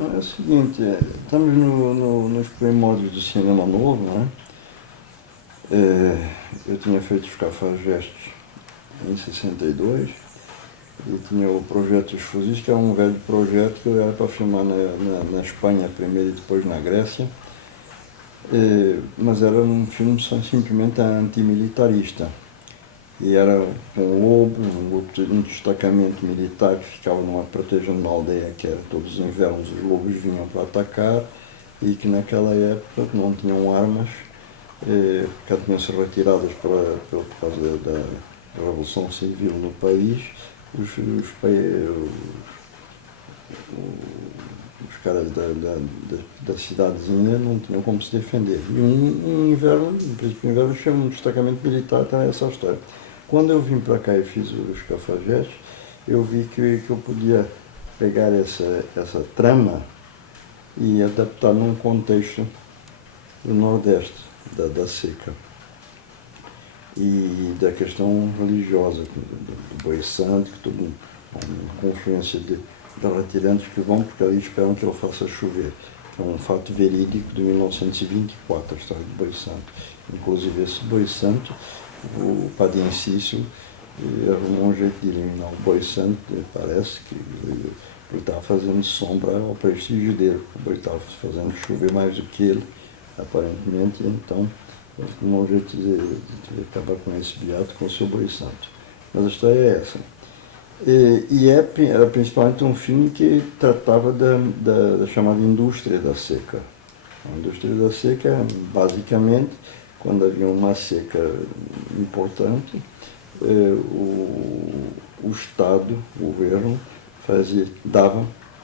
É o seguinte, estamos nos primórdios do cinema novo, não é? Eu tinha feito os Cafajestes em 62 e tinha o projeto Os Fuzis, que é um velho projeto que eu era para filmar na Espanha primeiro e depois na Grécia, mas era um filme simplesmente antimilitarista. E era com lobos, um destacamento militar que ficava protegendo uma aldeia que era todos os invernos os lobos vinham para atacar e que naquela época não tinham armas, que tinham-se retiradas por causa da Revolução Civil no país, os caras da cidadezinha não tinham como se defender. E um inverno, no princípio do inverno, chegou um destacamento militar, tá essa história. Quando eu vim para cá e fiz os Cafajestes, eu vi que eu podia pegar essa trama e adaptar num contexto do Nordeste, da seca e da questão religiosa, do Boi Santo, com influência de retirantes que vão porque ali esperam que ele faça chover. É um fato verídico de 1924, a história do Boi Santo. Inclusive esse Boi Santo, o Padre Encício arrumou um jeito de eliminar o Boi Santo, parece que ele estava fazendo sombra ao prestígio dele, o Boi estava fazendo chover mais do que ele, aparentemente, então ele arrumou um jeito de acabar com esse beato com o seu Boi Santo. Mas a história é essa. Era principalmente um filme que tratava da chamada indústria da seca. A indústria da seca, basicamente, quando havia uma seca importante, o Estado, o governo,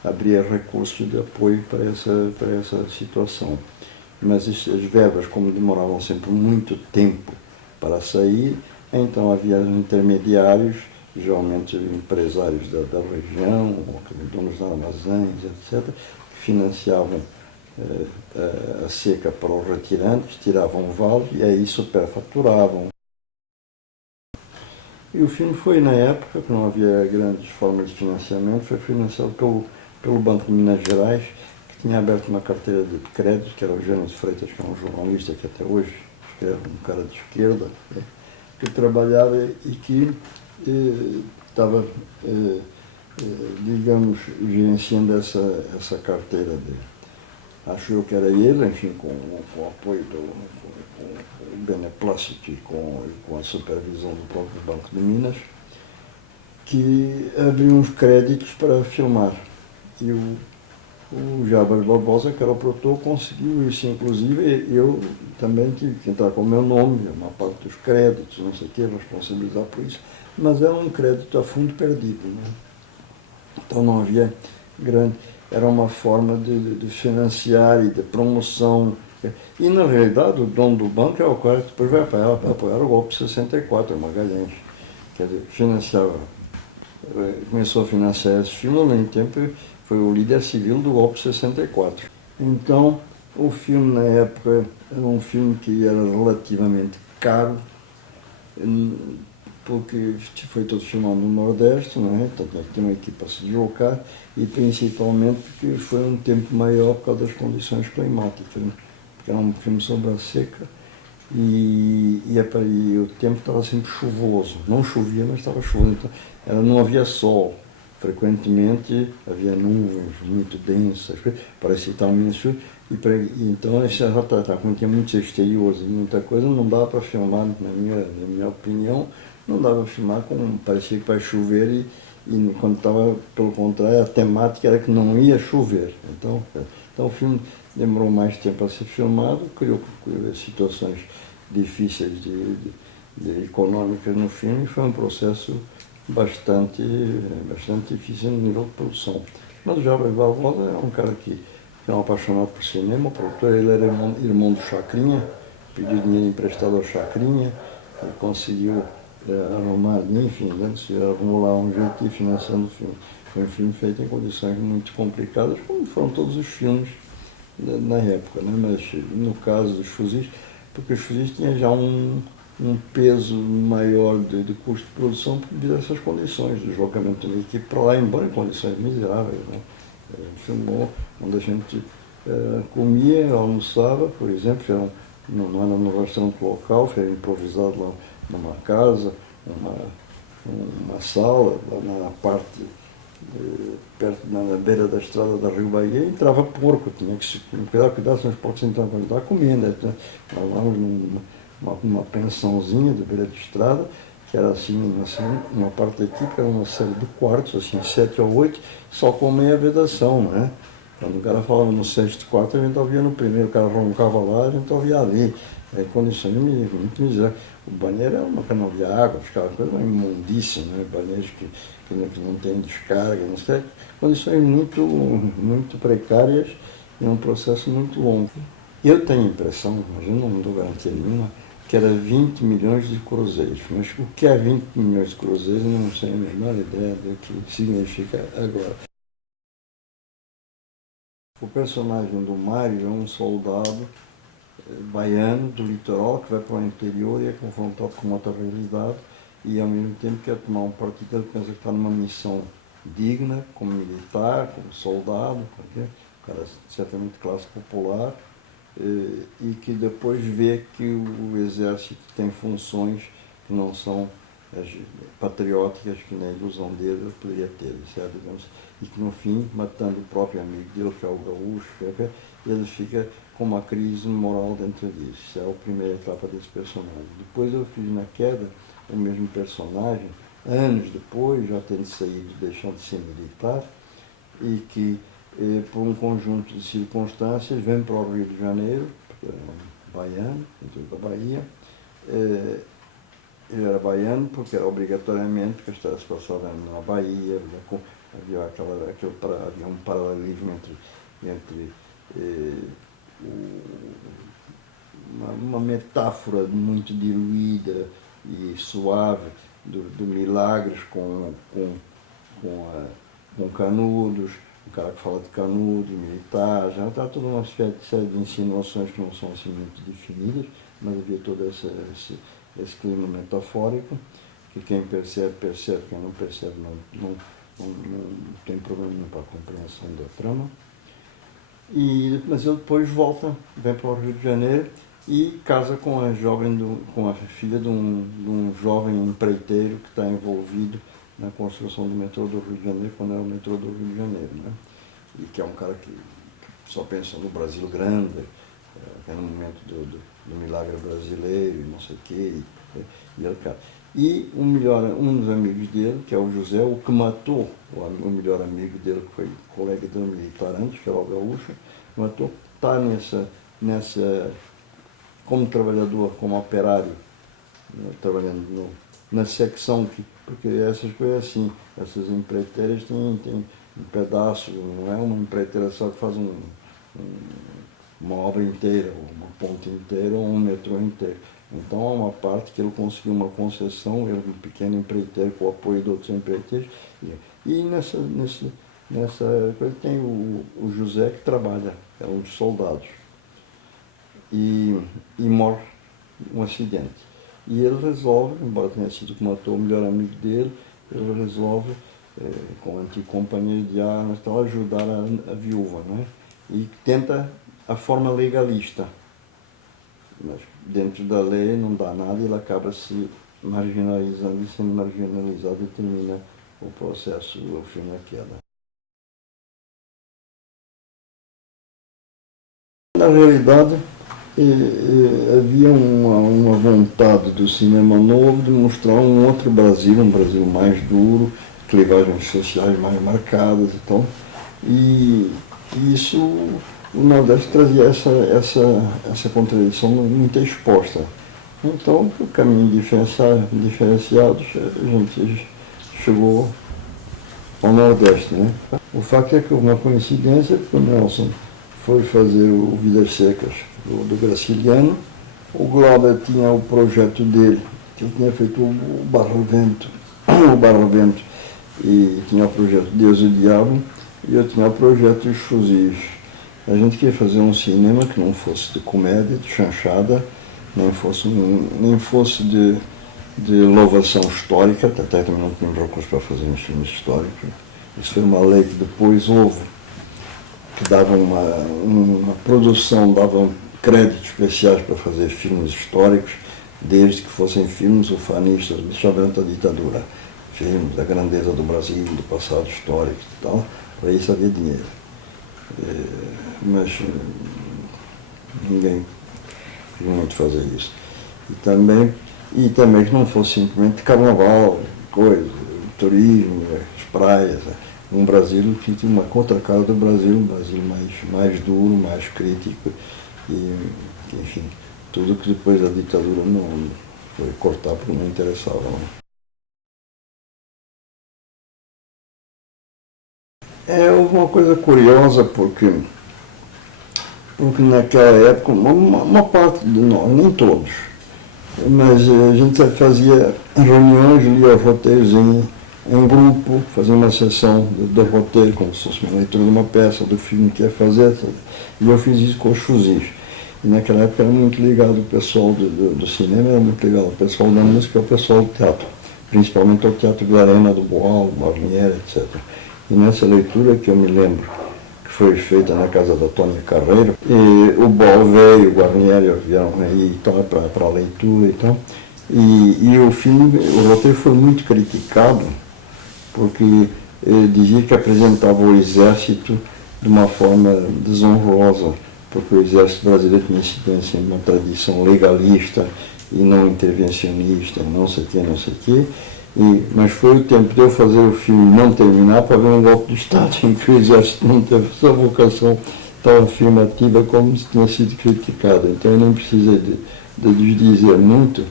abria recursos de apoio para essa situação. Mas as verbas, como demoravam sempre muito tempo para sair, então havia intermediários, geralmente empresários da região, donos de armazéns, etc., que financiavam a seca para os retirantes, tiravam o vale e aí superfaturavam. E o filme foi, na época, que não havia grandes formas de financiamento, foi financiado pelo Banco de Minas Gerais, que tinha aberto uma carteira de crédito, que era o Jânio de Freitas, que é um jornalista que até hoje escreve, um cara de esquerda, que trabalhava e que estava, digamos, gerenciando essa carteira dele. Acho eu que era ele, enfim, com o apoio do beneplácito e com a supervisão do próprio Banco de Minas, que abriu uns créditos para filmar. E o Jabas Barbosa, que era o produtor, conseguiu isso. Inclusive, eu também tive que entrar com o meu nome, uma parte dos créditos, não sei o que, responsabilizar por isso. Mas era um crédito a fundo perdido, né? Então não havia grande... Era uma forma de financiar e de promoção. E, na realidade, o dono do banco é o cara que depois vai apoiar o golpe de 64, o Magalhães. Quer dizer, começou a financiar esse filme, ao mesmo tempo foi o líder civil do golpe de 64. Então, o filme, na época, era um filme que era relativamente caro, porque foi todo filmado no Nordeste, não é? Tanto é que tem uma equipe para se deslocar, e principalmente porque foi um tempo maior por causa das condições climáticas, né? Porque era um filme sobre a seca e o tempo estava sempre chuvoso. Não chovia, mas estava chuvoso. Então, não havia sol. Frequentemente havia nuvens muito densas, parecia que estava menos chuva. Então, quando tinha muitos exteriores e muita coisa, não dava para filmar, na minha opinião, não dava para filmar como parecia que vai chover e quando estava, pelo contrário, a temática era que não ia chover. Então o filme demorou mais tempo a ser filmado, criou situações difíceis econômicas no filme, e foi um processo bastante difícil no nível de produção. Mas o Jabas Barbosa é um cara que é um apaixonado por cinema, o produtor, ele era irmão do Chacrinha, pediu dinheiro emprestado ao Chacrinha, ele conseguiu arrumar, enfim, arrumou lá um jeito de ir financiando o filme. Foi um filme feito em condições muito complicadas, como foram todos os filmes na época, né? Mas no caso dos Fuzis, porque os Fuzis tinham já um peso maior de custo de produção devido a essas condições, deslocamento da equipe para lá, embora em condições miseráveis, né? A gente filmou onde a gente comia, almoçava, por exemplo, não era no restaurante local, foi improvisado lá numa casa, uma sala, lá na parte, perto, na beira da estrada da Rio Bahia, e entrava porco, tinha que se cuidar, senão os porcos entravam para dar comida. Né? Uma pensãozinha de beira de estrada, que era assim, uma parte da equipe, era uma série de quartos, assim, 7 ou 8, só com meia vedação, né? Quando o cara falava no sexto quarto, a gente ouvia no primeiro, o cara roncava lá, a gente ouvia ali. Condições muito miseráveis. O banheiro é uma cana de água, ficava coisa uma imundícia, né? Banheiros que não tem descarga, não sei. Condições muito precárias e um processo muito longo. Eu tenho a impressão, mas eu não dou garantia nenhuma, que era 20 milhões de cruzeiros. Mas o que é 20 milhões de cruzeiros, eu não sei a menor ideia do que significa agora. O personagem do Mário é um soldado baiano do litoral que vai para o interior e é confrontado com outra realidade e ao mesmo tempo quer tomar um partido, ele pensa que está numa missão digna, como militar, como soldado, um cara certamente de classe popular, e que depois vê que o exército tem funções que não são patrióticas, que na ilusão dele poderia ter, certo? Digamos, e que no fim, matando o próprio amigo dele, que é o gaúcho, ele fica com uma crise moral dentro disso. Isso é a primeira etapa desse personagem. Depois eu fiz na queda o mesmo personagem, anos depois, já tendo saído, deixando de ser militar, e que por um conjunto de circunstâncias vem para o Rio de Janeiro, porque era baiano, dentro da Bahia. Ele era baiano porque era obrigatoriamente, porque a história se passava na Bahia, havia um paralelismo entre uma metáfora muito diluída e suave do Milagres com Canudos, um cara que fala de Canudos, militar, já está toda uma série de insinuações que não são assim muito definidas, mas havia todo esse clima metafórico, que quem percebe, quem não percebe não tem problema nenhum para a compreensão da trama. Mas ele depois vem para o Rio de Janeiro e casa com a filha de um jovem empreiteiro que está envolvido na construção do metrô do Rio de Janeiro, quando era o metrô do Rio de Janeiro, né? E que é um cara que só pensa no Brasil grande, que é no momento do milagre brasileiro, e não sei o quê. E um dos amigos dele, que é o José, o que matou o melhor amigo dele, que foi colega dele militar antes, que era o gaúcho, matou, está nessa como trabalhador, como operário, né, trabalhando na secção, porque essas coisas assim, essas empreiteiras têm um pedaço, não é uma empreiteira só que faz uma obra inteira, uma ponte inteira ou um metrô inteiro. Então há uma parte que ele conseguiu uma concessão, ele um pequeno empreiteiro com o apoio de outros empreiteiros. E nessa coisa tem o José que trabalha, é um dos soldados. E morre um acidente. E ele resolve, embora tenha sido que matou o melhor amigo dele, ele resolve, com o antigo companheiro de armas, ajudar a viúva, não é? E tenta a forma legalista. Mas dentro da lei não dá nada e ele acaba se marginalizando e sendo marginalizado e termina o processo, o filme na queda. Na realidade, havia uma vontade do cinema novo de mostrar um outro Brasil, um Brasil mais duro, clivagens sociais mais marcadas e tal. E isso, o Nordeste trazia essa contradição muito exposta. Então, por caminhos diferenciados, a gente chegou ao Nordeste, né? O fato é que houve uma coincidência, porque o Nelson foi fazer o Vidas Secas do Graciliano. O Glauber tinha o projeto dele, que ele tinha feito o Barrovento, e tinha o projeto Deus e o Diabo, e eu tinha o projeto Os Fuzis. A gente queria fazer um cinema que não fosse de comédia, de chanchada, nem fosse de louvação histórica, até também não tínhamos recursos para fazer uns filmes históricos. Isso foi uma lei que depois houve que davam uma produção, davam créditos especiais para fazer filmes históricos, desde que fossem filmes ufanistas, chamando a ditadura, filmes da grandeza do Brasil, do passado histórico e tal. Para isso havia dinheiro. Mas ninguém queria muito fazer isso. E também que não fosse simplesmente carnaval, coisa, turismo, as praias. Um Brasil que tinha uma contracara do Brasil, um Brasil mais duro, mais crítico, e, enfim, tudo que depois da ditadura não foi cortar porque não interessava. Houve uma coisa curiosa, porque naquela época, uma parte de nós, nem todos, mas a gente fazia reuniões, lia os roteiros em grupo, fazia uma sessão do roteiro, como se fosse uma leitura de uma peça, do filme que ia fazer, e eu fiz isso com os fuzis. E naquela época era muito ligado o pessoal do cinema, era muito ligado o pessoal da música e o pessoal do teatro, principalmente o Teatro da Arena, do Boal, do Marnier, etc. E nessa leitura que eu me lembro, que foi feita na casa da Tônia Carreiro, e o Boal veio, o Guarnieri vieram aí para a leitura e tal, e o filme, o roteiro foi muito criticado, porque ele dizia que apresentava o exército de uma forma desonrosa, porque o exército brasileiro tinha assim, uma tradição legalista e não intervencionista, não sei o quê, mas foi o tempo de eu fazer o filme não terminar para ver um golpe de Estado em que o exército não teve essa vocação tão afirmativa como tinha sido criticado. Então eu não precisei de dizer muito,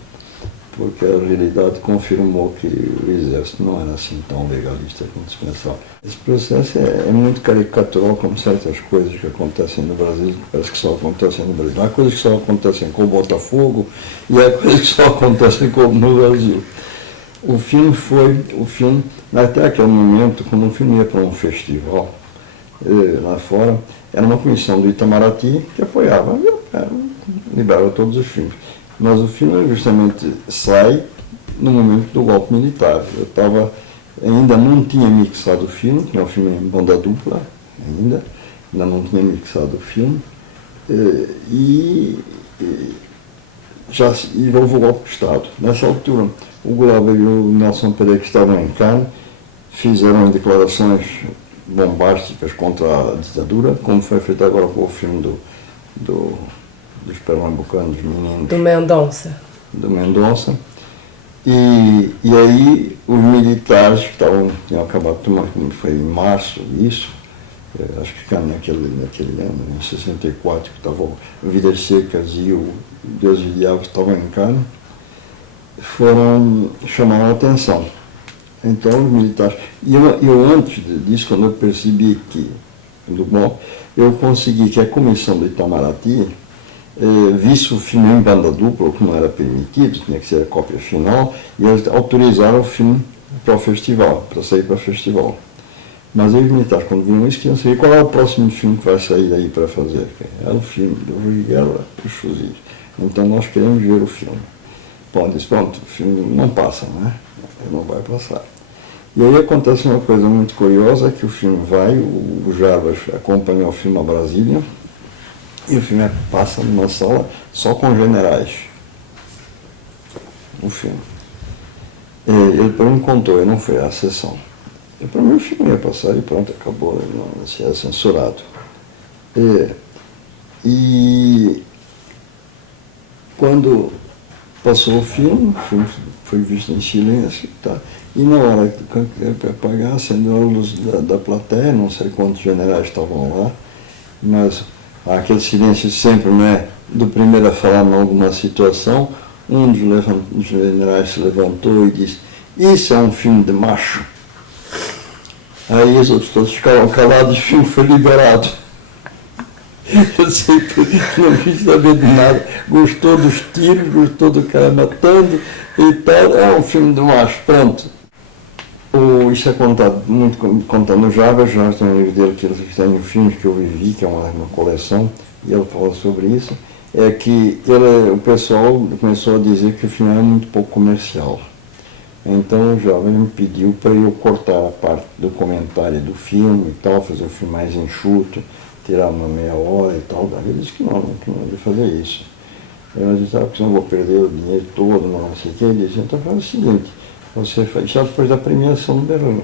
porque a realidade confirmou que o exército não era assim tão legalista como se pensava. Esse processo é muito caricatural, como certas coisas que acontecem no Brasil, que parece que só acontecem no Brasil. Há coisas que só acontecem com o Botafogo e há coisas que só acontecem no Brasil. O filme, até aquele momento, quando o filme ia para um festival lá fora, era uma comissão do Itamaraty que apoiava, liberava todos os filmes. Mas o filme justamente sai no momento do golpe militar. Eu ainda não tinha mixado o filme, que é um filme em banda dupla, ainda não tinha mixado o filme, e houve o golpe de Estado. Nessa altura, o Goulart e o Nelson Pereira, que estavam em Cannes, fizeram declarações bombásticas contra a ditadura, como foi feito agora com o filme dos pernambucanos, meninos. Do Mendonça. Do Mendonça. E aí os militares que tinham acabado de tomar, como foi em março, isso, acho que naquele ano, em 64, que estavam Vidas Secas e o Deus e o Diabo estavam em Cannes, chamaram a atenção. Então os militares. E eu antes disso, quando eu percebi que, eu consegui que a comissão do Itamaraty visse o filme em banda dupla, o que não era permitido, tinha que ser a cópia final, e eles autorizaram o filme para o festival, para sair para o festival. Mas aí os militares, quando viram isso, queriam saber qual é o próximo filme que vai sair aí para fazer. Era o filme do Rui Guerra, Os Fuzis. Então nós queremos ver o filme. Bom, disse, pronto, o filme não passa, né? Não vai passar. E aí acontece uma coisa muito curiosa, que o filme vai, o Jarbas acompanha o filme a Brasília, e o filme passa numa sala só com generais. O filme. Ele para mim contou, eu não fui à sessão. Para mim o filme ia passar e pronto, acabou, não se é censurado. E quando passou o filme foi visto em silêncio, tá? E na hora que apagar, acendeu a luz da plateia, não sei quantos generais estavam lá, mas aquele silêncio sempre, não é? Do primeiro a falar em alguma situação, um dos generais se levantou e disse: "Isso é um filme de macho." Aí os outros todos ficaram calados e o filme foi liberado. Eu sempre não quis saber de nada. Gostou dos tiros, gostou do cara matando e tal. É um filme de macho, pronto. Isso é contado no Jarbas. Jarbas tem um livro dele que ele tem filmes que eu vivi, que é uma coleção, e ele fala sobre isso. É que o pessoal começou a dizer que o filme era muito pouco comercial. Então o jovem me pediu para eu cortar a parte do comentário do filme e tal, fazer o filme mais enxuto, tirar uma meia hora e tal. Ele disse que não ia fazer isso. Eu disse, porque senão eu vou perder o dinheiro todo, não sei o que. Ele disse, então faz o seguinte, você faz já depois da premiação do Berlim.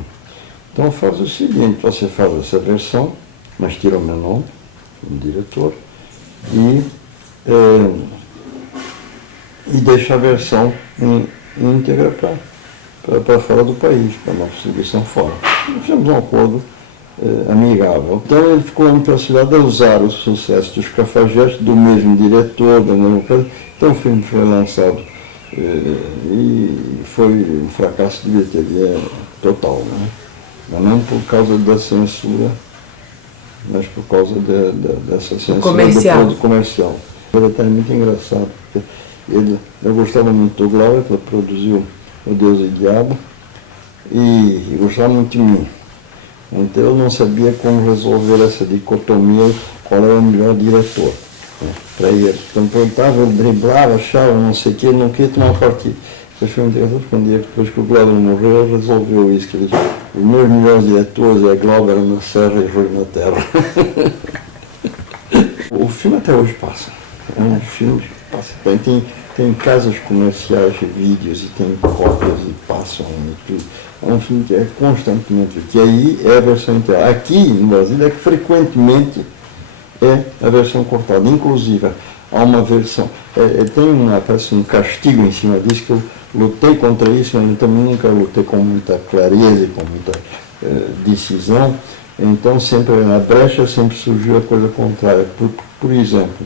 Então faz o seguinte, você faz essa versão, mas tira o meu nome, como diretor, e deixa a versão íntegra para fora do país, para a nossa distribuição fora. Fizemos um acordo amigável. Então ele ficou impossibilitado de usar o sucesso dos Cafajestes, do mesmo diretor, da mesma coisa. Então o filme foi lançado e foi um fracasso de bilheteria total, né? Mas não por causa da censura, mas por causa dessa censura do comercial. Ele está muito engraçado, porque eu gostava muito do Glauber, que ele produziu O Deus e o Diabo, e gostava muito de mim. Então eu não sabia como resolver essa dicotomia, qual era o melhor diretor, né, para ele. Então perguntava, ele driblava, achava, não sei o que, ele não queria tomar partido. Depois foi um diretor que um dia, depois que o Glauber morreu, ele resolveu isso, que ele disse, os meus melhores diretores é Glauber na Serra e Rui na Terra. O filme até hoje passa. É um filme que passa. Tem casas comerciais, vídeos, e tem cópias e passam e tudo. É um filme que é constantemente, que aí é a versão inteira. Aqui no Brasil é que frequentemente é a versão cortada. Inclusive, há uma versão, parece um castigo em cima disso, que eu lutei contra isso, mas eu também nunca lutei com muita clareza e com muita decisão. Então sempre na brecha sempre surgiu a coisa contrária. Por exemplo,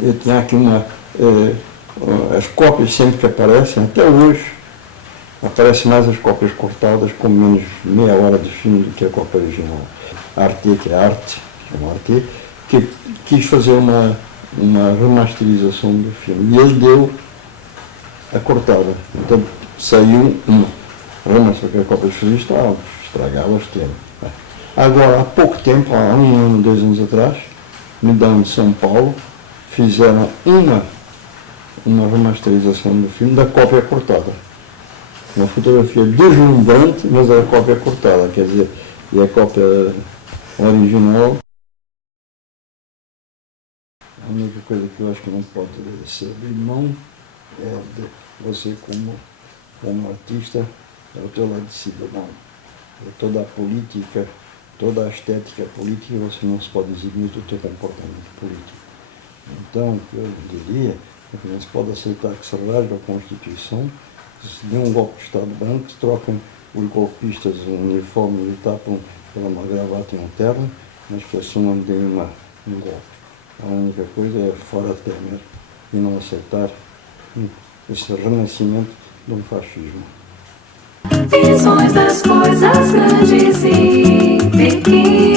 eu tinha aqui as cópias sempre que aparecem, até hoje, aparecem mais as cópias cortadas com menos meia hora de filme do que a cópia original. A Arte, que é arte, que quis fazer uma remasterização do filme. E ele deu a cortada. Então saiu uma, só que a cópia de estava estragava as temas. Agora, há pouco tempo, há 1 ano, 2 anos atrás, no Dão de São Paulo, fizeram uma remasterização do filme da cópia cortada. Uma fotografia deslumbrante, mas a cópia cortada, quer dizer, e a cópia original. A única coisa que eu acho que não pode ser abrir mão é de você como artista, é o teu lado de cidadão. É toda a política, toda a estética política, você não se pode eximir do teu comportamento político. Então, o que eu diria é que não se pode aceitar que se rasgue a Constituição, que se dê um golpe de Estado branco, que se trocam os golpistas um uniforme militar por uma gravata e um terno, mas que assumam de um golpe. A única coisa é fora Temer e não aceitar esse renascimento de um fascismo. Visões das coisas grandes e pequenas.